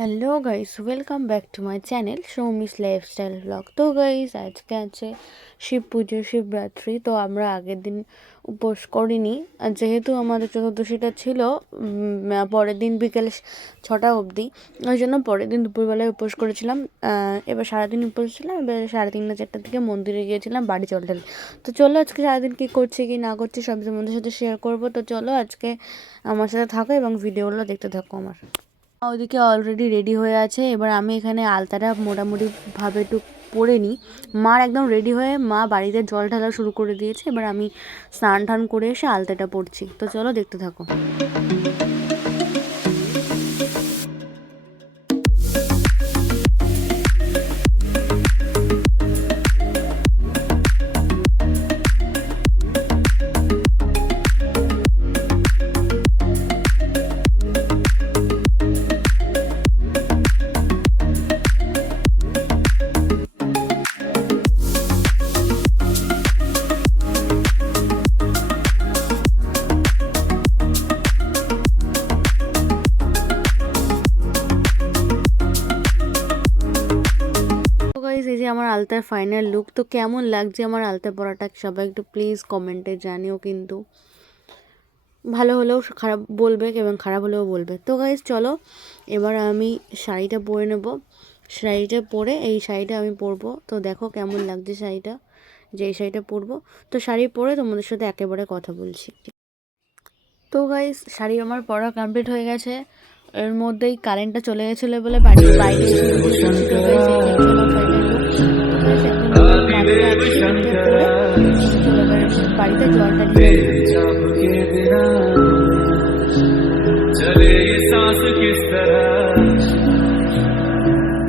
Hello guys, welcome back to my channel Soumi's lifestyle blog. তো guys, আজকে আছে শিব পুজো, শিবরাত্রি, তো আমরা আগের দিন উপোস করিনি। আর যেহেতু আমাদের চতুর্দশীটা ছিল পরের দিন বিকেল ছটা অবধি, ওই জন্য পরের দিন দুপুরবেলায় উপোস করেছিলাম। এবার সারাদিন উপোস ছিলাম এবার সাড়ে তিনটা চারটার দিকে মন্দিরে গিয়েছিলাম, বাড়ি ঢালতে তো চলো আজকে সারাদিন কী করছি, কি না করছি সব তোমাদের সাথে শেয়ার করব। তো চলো আজকে আমার সাথে থাকো এবং ভিডিওগুলো দেখতে থাকো আমার। ওদিকে অলরেডি রেডি হয়ে আছে। এবার আমি এখানে আলতাটা মোটামুটি ভাবে একটু পরে নিই। মার একদম রেডি হয়ে মা বাড়িতে জল ঢালা শুরু করে দিয়েছে। এবার আমি স্নান টান করে এসে আলতাটা পড়ছি তো চলো দেখতে থাকো। আমার আলতার ফাইনাল লুক তো কেমন লাগছে আমার আলতা পরাটা? সবাই একটু প্লিজ কমেন্টে জানিও কিন্তু। ভালো হলেও খারাপ বলবে এবং খারাপ হলেও বলবে। তো গাইস চলো, এবার আমি শাড়িটা পরে নেব। শাড়িটা পরে এই শাড়িটা আমি পরবো। তো দেখো কেমন লাগছে শাড়িটা, যে এই শাড়িটা পরবো। তো শাড়ি পরে তোমাদের সাথে একেবারে কথা বলছি। তো গাইস শাড়ি আমার পরা কমপ্লিট হয়ে গেছে। এর মধ্যেই কারেন্টটা চলে গেছিল বলে বাড়ির বাইরে গেলাম বাড়িতে জলটা দিয়ে चले ये सांस किस तरह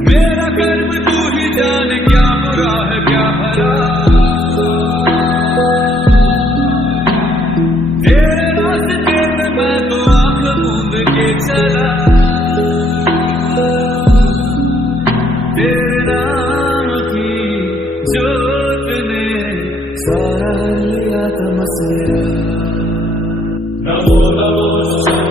मेरा कर्म तू ही जाने क्या बुरा है क्या भला तेरे रास्ते पे मैं तो आंख मूंद के चला तेरे नाम की जोत ने Sarah Liyata Masira Namo Namo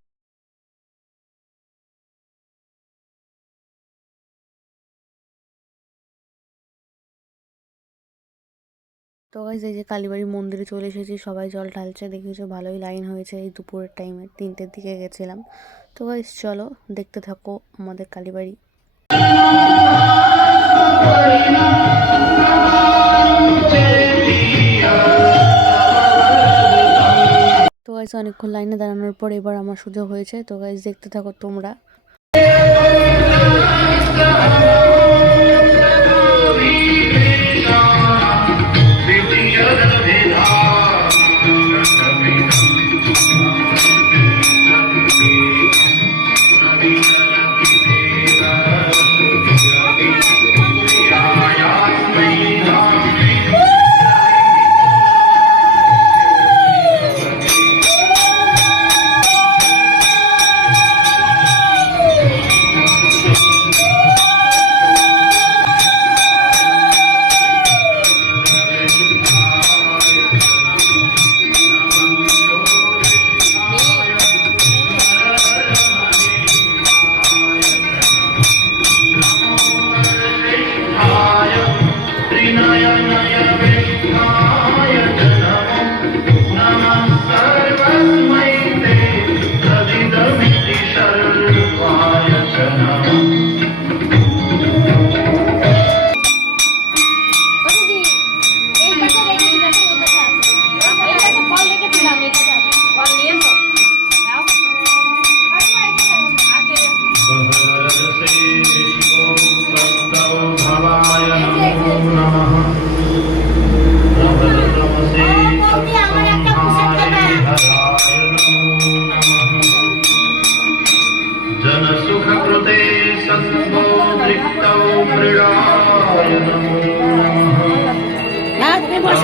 তো গাইজ এই যে কালীবাড়ি মন্দিরে চলে এসেছি, সবাই জল ঢালছে, দেখেছ ভালোই লাইন হয়েছে, এই দুপুরের টাইমে তিনটের দিকে গেছিলাম। তো গাইজ চলো দেখতে থাকো আমাদের কালীবাড়ি। তো গাইজ অনেকক্ষণ লাইনে দাঁড়ানোর পর এবার আমার সুযোগ হয়েছে। তো গাইজ দেখতে থাকো তোমরা।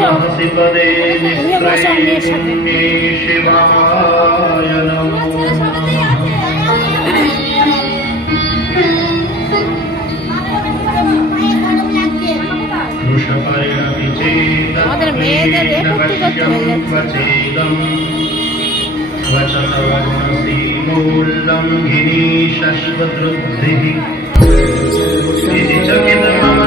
বসো শিবদে তুমিও বসো মেয়ের সাথে। শিবায় নমো।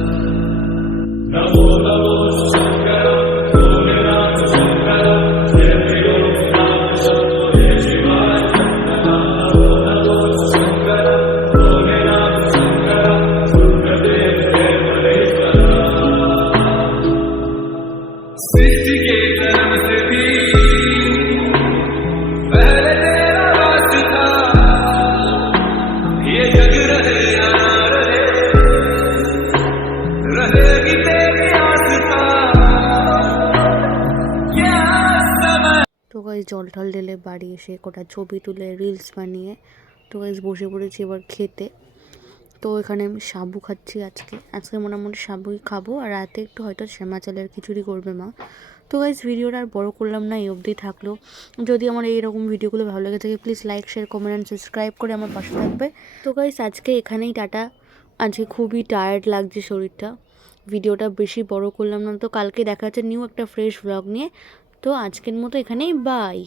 জল টল ঢেলে বাড়ি এসে কটা ছবি তুলে রিলস বানিয়ে তো গাইজ বসে পড়েছি এবার খেতে। তো এখানে আমি সাবু খাচ্ছি আজকে। আজকে মোটামুটি সাবুই খাব আর রাতে একটু হয়তো শ্যামা চালের খিচুড়ি করবে মা। তো গাইজ ভিডিওটা আর বড় করলাম না, এই অবধি থাকল। যদি আমার এইরকম ভিডিওগুলো ভালো লেগে থাকে please like share comment and subscribe করে আমার পাশে থাকবে। তো গাইজ আজকে এখানেই টাটা। আজকে খুবই টায়ার্ড লাগছে শরীরটা। ভিডিওটা বেশি বড় করলাম না। তো কালকে দেখা যাচ্ছে নিউ একটা ফ্রেশ ব্লগ নিয়ে তো আজকের মতো এখানেই বাই